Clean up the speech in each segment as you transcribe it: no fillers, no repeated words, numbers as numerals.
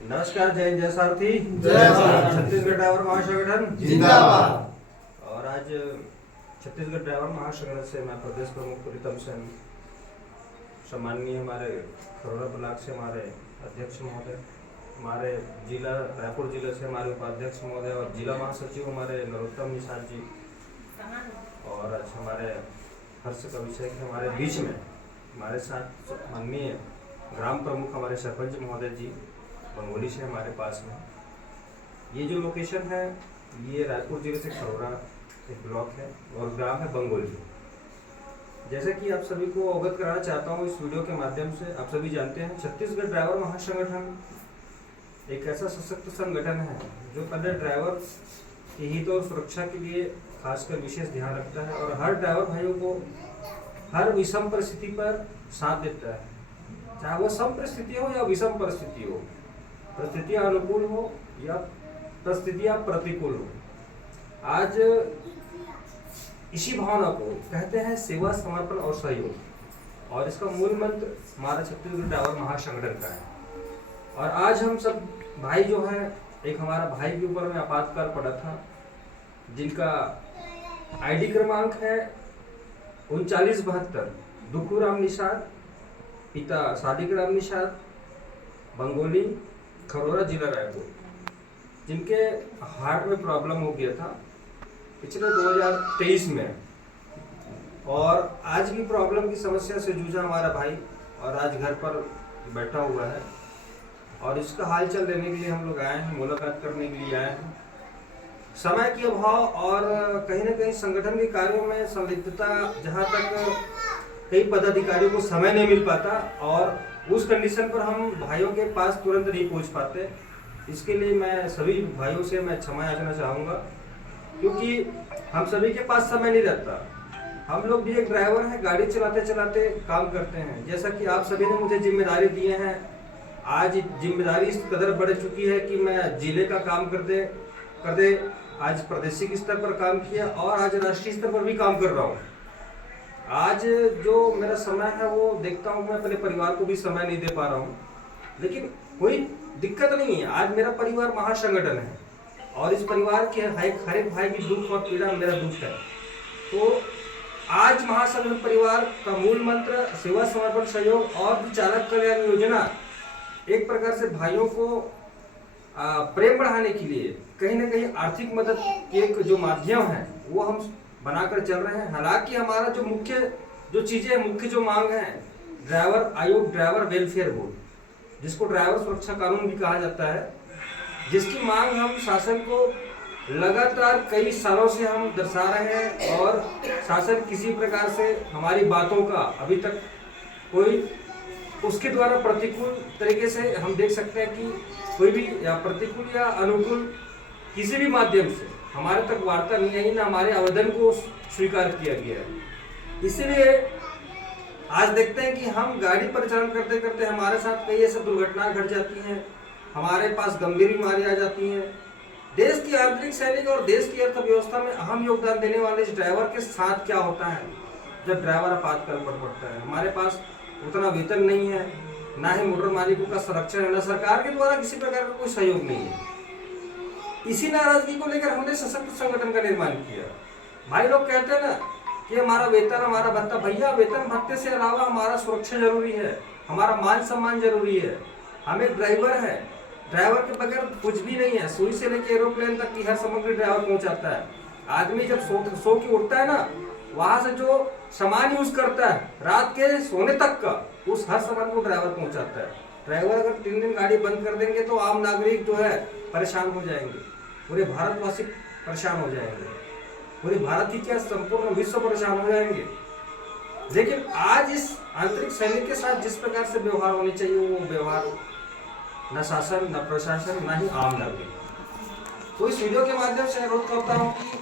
नमस्कार, जय जय सारथी, जय भारत। छत्तीसगढ़ ड्राइवर महासंगठन जिंदाबाद। और आज छत्तीसगढ़ ड्राइवर महासंगठन से मैं प्रदेश प्रमुख प्रीतम सेन, सम्माननीय हमारे खरोरा ब्लॉक से हमारे अध्यक्ष महोदय, हमारे जिला रायपुर जिले से हमारे उपाध्यक्ष महोदय और जिला महासचिव हमारे नरोत्तम निषाद जी, और आज हमारे हर्ष का विषय के हमारे बीच में हमारे साथ माननीय ग्राम प्रमुख हमारे सरपंच महोदय जी बंगोली से हमारे पास में। ये जो लोकेशन है ये रायपुर जिले से खरोरा एक ब्लॉक है और ग्राम है बंगोली। जैसे कि आप सभी को अवगत कराना चाहता हूँ इस वीडियो के माध्यम से, आप सभी जानते हैं छत्तीसगढ़ ड्राइवर महासंगठन एक ऐसा सशक्त संगठन है जो पहले ड्राइवर के हित और सुरक्षा के लिए खासकर विशेष ध्यान रखता है और हर ड्राइवर भाइयों को हर विषम परिस्थिति पर साथ देता है, चाहे वह सम परिस्थिति हो या विषम परिस्थिति हो, परिस्थितियां अनुकूल हो या परिस्थितियां प्रतिकूल हो। आज इसी भावना को कहते हैं सेवा, समर्पण और सहयोग, और इसका मूल मंत्र हमारा छत्तीसगढ़ ड्राइवर महासंगठन का है। और आज हम सब भाई जो है, एक हमारा भाई के ऊपर में आपातकाल पड़ा था जिनका आईडी क्रमांक है 3972, दुखूराम निषाद, पिता शालिग्राम निषाद, बंगोली, खरोरा, जिला रायपुर, जिनके हार्ट में प्रॉब्लम हो गया था पिछले 2023 में, और आज भी प्रॉब्लम की समस्या से जूझा हमारा भाई और आज घर पर बैठा हुआ है। और इसका हालचाल लेने के लिए हम लोग आए हैं, मुलाकात करने के लिए आए हैं। समय के अभाव और कहीं ना कहीं संगठन के कार्यों में संलिप्तता, जहाँ तक कई पदाधिकारियों को समय नहीं मिल पाता और उस कंडीशन पर हम भाइयों के पास तुरंत नहीं पहुंच पाते। इसके लिए मैं सभी भाइयों से मैं क्षमा याचना चाहूँगा, क्योंकि हम सभी के पास समय नहीं रहता। हम लोग भी एक ड्राइवर हैं, गाड़ी चलाते चलाते काम करते हैं। जैसा कि आप सभी ने मुझे जिम्मेदारी दिए हैं, आज जिम्मेदारी इस कदर बढ़ चुकी है कि मैं जिले का काम करते आज प्रादेशिक स्तर पर काम किया और आज राष्ट्रीय स्तर पर भी काम कर रहा हूँ। आज जो मेरा समय है वो देखता हूँ, मैं अपने परिवार को भी समय नहीं दे पा रहा हूँ, लेकिन कोई दिक्कत नहीं है। आज मेरा परिवार महासंगठन है और इस परिवार के हर एक भाई की दुख और पीड़ा मेरा दुख है। तो आज महासंगठन परिवार का मूल मंत्र सेवा, समर्पण, सहयोग और चालक कल्याण योजना एक प्रकार से भाइयों को प्रेम बढ़ाने के लिए कहीं ना कहीं आर्थिक मदद के एक जो माध्यम है वो हम बनाकर चल रहे हैं। हालांकि हमारा जो मुख्य जो मांग है, ड्राइवर आयोग, ड्राइवर वेलफेयर बोर्ड, जिसको ड्राइवर सुरक्षा कानून भी कहा जाता है, जिसकी मांग हम शासन को लगातार कई सालों से हम दर्शा रहे हैं और शासन किसी प्रकार से हमारी बातों का अभी तक कोई उसके द्वारा प्रतिकूल तरीके से हम देख सकते हैं कि कोई भी या प्रतिकूल या अनुकूल किसी भी माध्यम से हमारे तक वार्ता नहीं आई, ना हमारे आवेदन को स्वीकार किया गया है। इसीलिए आज देखते हैं कि हम गाड़ी परिचालन करते करते हमारे साथ कई ऐसे दुर्घटनाएं घट जाती हैं, हमारे पास गंभीर बीमारियां आ जाती हैं। देश की आंतरिक सैनिक और देश की अर्थव्यवस्था में अहम योगदान देने वाले इस ड्राइवर के साथ क्या होता है जब ड्राइवर आपातकाल पर पड़ता है। हमारे पास उतना वेतन नहीं है, ना ही मोटर मालिकों का संरक्षण है, ना सरकार के द्वारा किसी प्रकार का कोई सहयोग नहीं है। इसी नाराजगी को लेकर हमने सशक्त संगठन का निर्माण किया। भाई लोग कहते हैं ना कि हमारा वेतन, हमारा भत्ता, भैया वेतन भत्ते से अलावा हमारा सुरक्षा जरूरी है, हमारा मान सम्मान जरूरी है। हम एक ड्राइवर है, ड्राइवर के बगैर कुछ भी नहीं है। सुई से लेकर एरोप्लेन तक की हर सामग्री ड्राइवर पहुंचाता है। आदमी जब सो के उठता है ना, वहां से जो सामान यूज करता है रात के सोने तक का, उस हर सामान को ड्राइवर पहुंचाता है। ड्राइवर अगर 3 दिन गाड़ी बंद कर देंगे तो आम नागरिक जो है परेशान हो जाएंगे, पूरे भारतवासी परेशान हो जाएंगे, पूरे भारत ही क्या संपूर्ण विश्व परेशान हो जाएंगे। लेकिन आज इस आंतरिक सैनिक के साथ जिस प्रकार से व्यवहार होने चाहिए वो व्यवहार न शासन, न प्रशासन, न ही आम नागरिक। तो इस वीडियो के माध्यम से अनुरोध करता हूँ कि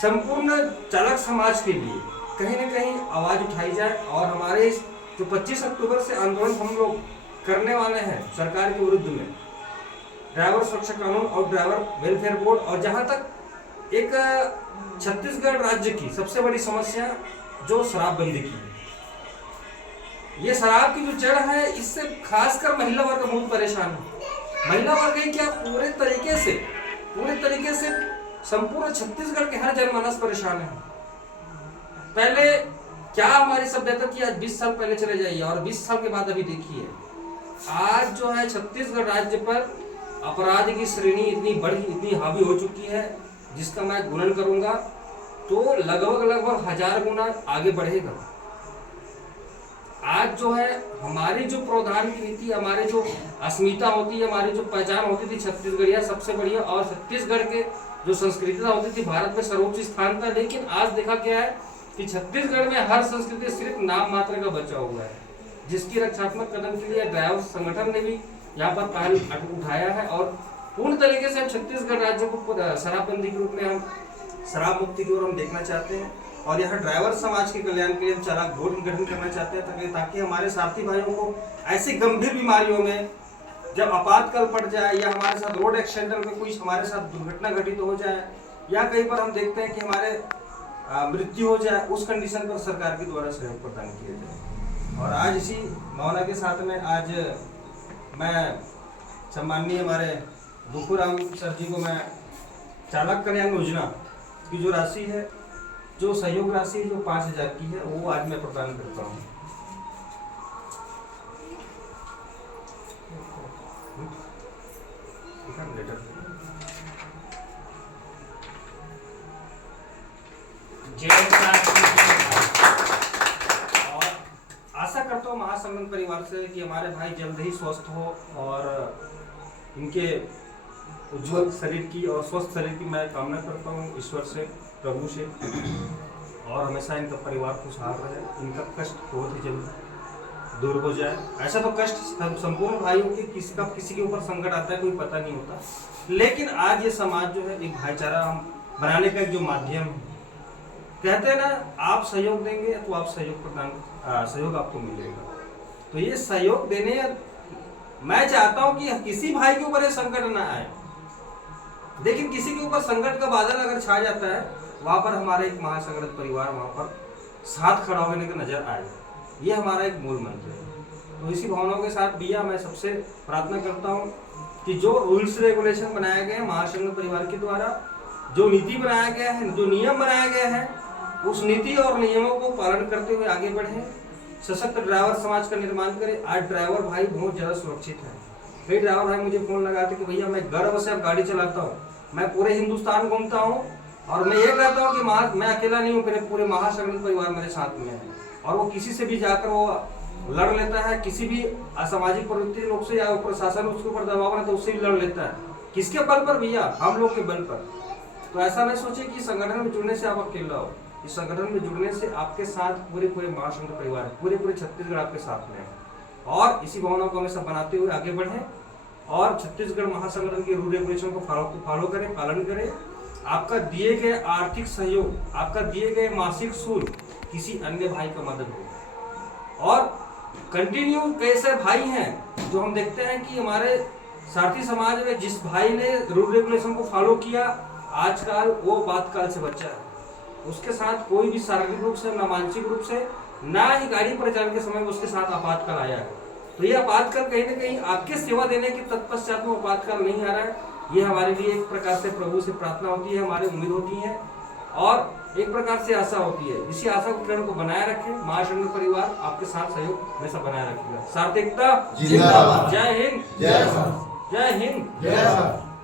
संपूर्ण चालक समाज के लिए कहीं न कहीं आवाज उठाई जाए और हमारे इस जो 25 अक्टूबर से आंदोलन हम लोग करने वाले हैं सरकार के विरुद्ध में, ड्राइवर सुरक्षा कानून और ड्राइवर वेलफेयर बोर्ड, और जहां तक एक छत्तीसगढ़ राज्य की सबसे बड़ी समस्या जो शराबबंदी की है, ये शराब की जो जड़ है इससे खासकर महिला वर्ग बहुत परेशान है। महिला वर्ग ही क्या पूरे तरीके से संपूर्ण छत्तीसगढ़ के हर जनमानस परेशान है। पहले क्या हमारी सभ्यता थी, आज 20 साल पहले चले जाइए और 20 साल के बाद अभी देखिए, आज जो है छत्तीसगढ़ राज्य पर अपराध की श्रेणी इतनी बड़ी, इतनी हावी हो चुकी है, जिसका मैं गुणन करूंगा तो लगभग 1000 गुना आगे बढ़ेगा। आज जो है हमारी जो प्रावधान की नीति, हमारे जो अस्मिता होती है, हमारी जो पहचान होती थी छत्तीसगढ़िया सबसे बढ़िया, और छत्तीसगढ़ के जो संस्कृति होती थी भारत में सर्वोच्च स्थान था। लेकिन आज देखा गया है कि छत्तीसगढ़ में हर संस्कृति सिर्फ नाम मात्र का बचा हुआ है, जिसकी रक्षात्मक कदम के लिए ड्राइवर संगठन ने भी यहाँ पर पहल उठाया है। और पूर्ण तरीके से हम छत्तीसगढ़ राज्य को शराबबंदी के रूप में, हम शराब मुक्ति की ओर हम देखना चाहते हैं। और यहाँ ड्राइवर समाज के कल्याण के लिए हम चालक बोर्ड का गठन करना चाहते हैं, ताकि हमारे साथी भाइयों को ऐसी गंभीर बीमारियों में जब आपातकाल पड़ जाए, या हमारे साथ रोड एक्सीडेंट में कोई हमारे साथ दुर्घटना घटित हो जाए, या कहीं पर हम देखते हैं कि हमारे मृत्यु हो जाए, उस कंडीशन पर सरकार के द्वारा सहयोग प्रदान किया जाए। और आज इसी भावना के साथ में आज मैं सम्माननीय हमारे दुखूराम सर जी को मैं चालक कल्याण योजना की जो राशि है, जो सहयोग राशि जो 5000 की है, वो आज मैं प्रदान करता हूँ। और आशा करता हूँ महासंगठन परिवार से कि हमारे भाई जल्द ही स्वस्थ हो और इनके उज्जवल शरीर की और स्वस्थ शरीर की मैं कामना करता हूँ ईश्वर से, प्रभु से, और हमेशा इनका परिवार खुशहाल रहे, इनका कष्ट बहुत ही जल्द दूर हो जाए। ऐसा तो कष्ट संपूर्ण भाइयों के किसी के ऊपर संकट आता है, कोई पता नहीं होता, लेकिन आज ये समाज जो है एक भाईचारा हम बनाने का एक जो माध्यम है, कहते हैं ना, आप सहयोग देंगे तो आप सहयोग आपको मिलेगा। तो ये सहयोग देने, मैं चाहता हूं कि किसी भाई के ऊपर ये संकट ना आए, लेकिन किसी के ऊपर संकट का बादल अगर छा जाता है, वहां पर हमारा एक महासंगठन परिवार वहां पर साथ खड़ा होने का नजर आए, ये हमारा एक मूल मंत्र है। तो इसी भावनाओं के साथ भैया मैं सबसे प्रार्थना करता हूं कि जो रूल्स रेगुलेशन बनाए गए हैं महासंगठन परिवार के द्वारा, जो नीति बनाया गया है, जो नियम बनाए गए हैं, उस नीति और नियमों को पालन करते हुए आगे बढ़े, सशक्त ड्राइवर समाज का निर्माण करें। आज ड्राइवर भाई बहुत ज्यादा सुरक्षित है। कई ड्राइवर भाई मुझे फोन लगाते कि भैया मैं गर्व से अब गाड़ी चलाता हूँ, मैं पूरे हिंदुस्तान घूमता हूँ, और मैं ये कहता हूँ कि मैं अकेला नहीं हूँ, मेरे पूरे महासंगठन परिवार मेरे साथ में है। और वो किसी से भी जाकर वो लड़ लेता है, किसी भी असामाजिक प्रवृत्ति लोग से, या प्रशासन उसके ऊपर दबाव बनाता है, उससे भी लड़ लेता है। किसके बल पर भैया? हम लोग के बल पर। तो ऐसा नहीं सोचे कि संगठन में जुड़ने से आप अकेला हो, इस संगठन में जुड़ने से आपके साथ पूरे महासंगठन परिवार है, पूरे छत्तीसगढ़ आपके साथ में है। और इसी भावना को हमेशा बनाते हुए आगे बढ़ें और छत्तीसगढ़ महासंगठन के रूल रेगुलेशन को फॉलो करें, पालन करें। आपका दिए गए आर्थिक सहयोग, आपका दिए गए मासिक शुल्क किसी अन्य भाई का मदद हो। और कंटिन्यू कैसे भाई हैं जो हम देखते हैं कि हमारे सारथी समाज में जिस भाई ने रूल रेगुलेशन को फॉलो किया, आजकल वो बातकाल से बचा है, उसके साथ कोई भी शारीरिक रूप से, ना मानसिक रूप से, ना ही गाड़ी परिचालन के समय में उसके साथ आपातकाल आया है। तो ये आपातकाल कहीं ना कहीं आपके सेवा देने के तत्पश्चात में आपातकाल नहीं आ रहा है। ये हमारे लिए एक प्रकार से प्रभु से प्रार्थना होती है, हमारी उम्मीद होती है, और एक प्रकार से आशा होती है। इसी आशा को किरण को बनाए रखें। महासंगठन परिवार आपके साथ सहयोग हमेशा बनाए रखेगा। सार्थकता जिंदाबाद। जय हिंद, जय हिंद, जय हिंद, जय